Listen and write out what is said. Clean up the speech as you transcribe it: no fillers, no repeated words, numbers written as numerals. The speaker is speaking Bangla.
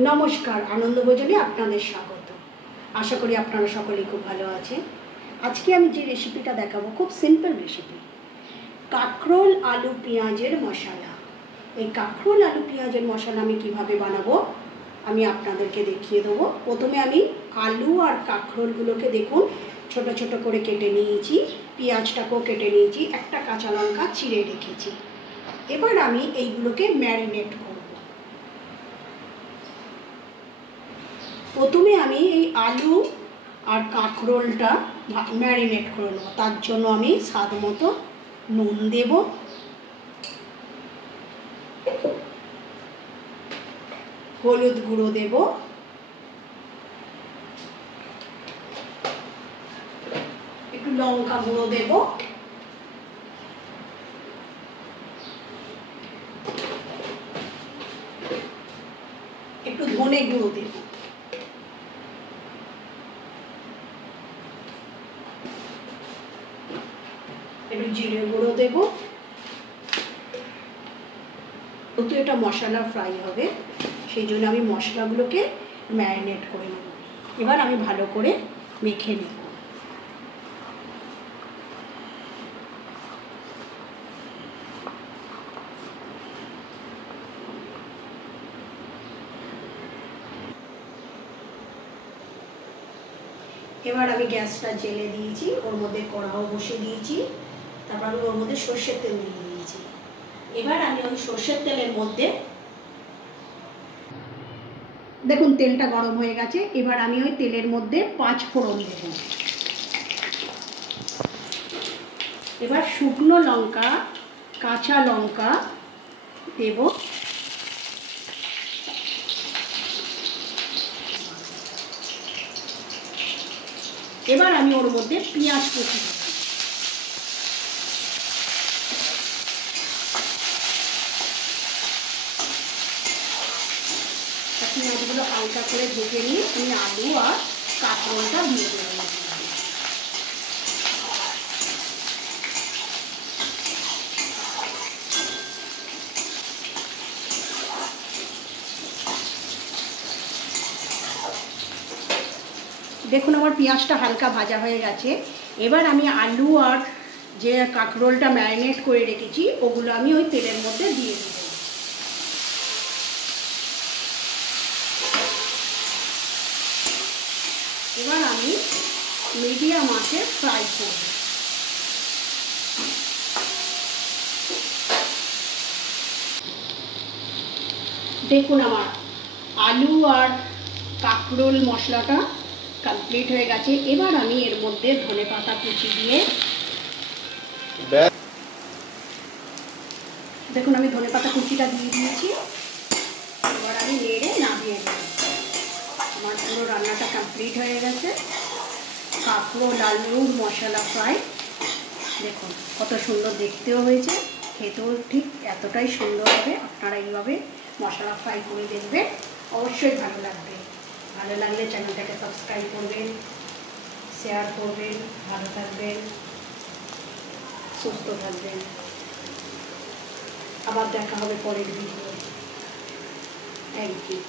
নমস্কার, আনন্দ ভোজনে আপনাদের স্বাগত। আশা করি আপনারা সকলেই খুব ভালো আছেন। আজকে আমি যে রেসিপিটা দেখাবো খুব সিম্পল রেসিপি, কাঁকরোল আলু পেঁয়াজের মশলা। এই কাঁকরোল আলু পেঁয়াজের মশলা আমি কিভাবে বানাবো আমি আপনাদেরকে দেখিয়ে দেবো। প্রথমে আমি আলু আর কাঁকরোলগুলোকে দেখুন ছোট ছোট করে কেটে নিয়েছি, পেঁয়াজটাকেও কেটে নিয়েছি, একটা কাঁচা লঙ্কা চিড়ে রেখেছি। এবার আমি এইগুলোকে ম্যারিনেট করব। প্রথমে আমি এই আলু আর কাঁকরোলটা ম্যারিনেট করে নেব। তার জন্য আমি স্বাদ মতো নুন দেব, হলুদ গুঁড়ো দেব, একটু লঙ্কা গুঁড়ো দেব, একটু ধনে গুঁড়ো দেব, একটু জিরে গুঁড়ো দেব। যেহেতু এটা মশলা ফ্রাই হবে সেই জন্য আমি মশলাগুলোকে ম্যারিনেট করে নেব। এবার আমি ভালো করে মেখে নেব। এবার আমি গ্যাসটা জ্বেলে দিয়েছি, ওর মধ্যে কড়াও বসিয়ে দিয়েছি, তারপর আমি ওর মধ্যে সর্ষের তেল দিয়ে দিয়েছি। এবার আমি ওই সর্ষের তেলের মধ্যে দেখুন তেলটা গরম হয়ে গেছে। এবার আমি ওই তেলের মধ্যে 5 ফোড়ন দেব। এবার শুকনো লঙ্কা, কাঁচা লঙ্কা দেব, এবার আমি ওর মধ্যে পেঁয়াজ কুচি দেব। পেঁয়াজগুলো হালকা করে ভেজে নিয়ে আমি আলু আর কাঁকরোলটা দিয়ে দেব। দেখুন আমার পেঁয়াজটা হালকা ভাজা হয়ে গেছে। এবার আমি আলু আর যে কাঁকরোলটা ম্যারিনেট করে রেখেছি ওগুলো আমি ওই তেলের মধ্যে দিয়ে দেব। এবার আমি মিডিয়াম আঁচে ফ্রাই করব। দেখুন আমার আলু আর কাঁকরোল মশলাটা কমপ্লিট হয়ে গেছে। এবার আমি এর মধ্যে ধনেপাতা কুচি দিয়ে দেখুন আমি ধনেপাতা কুচিটা দিয়ে দিয়েছি। এবার আমি নেড়ে নামিয়ে নেব। আমার পুরো রান্নাটা কমপ্লিট হয়ে গেছে। কাঁকরোল আলুর মশলা ফ্রাই দেখুন কত সুন্দর দেখতেও হয়েছে, খেতেও ঠিক এতটাই সুন্দর হবে। আপনারা এইভাবে মশলা ফ্রাই করে দেখবেন, অবশ্যই ভালো লাগবে। ভালো লাগলে চ্যানেলটাকে সাবস্ক্রাইব করবেন, শেয়ার করবেন। ভালো থাকবেন, সুস্থ থাকবেন। আবার দেখা হবে পরের ভিডিও। Thank you.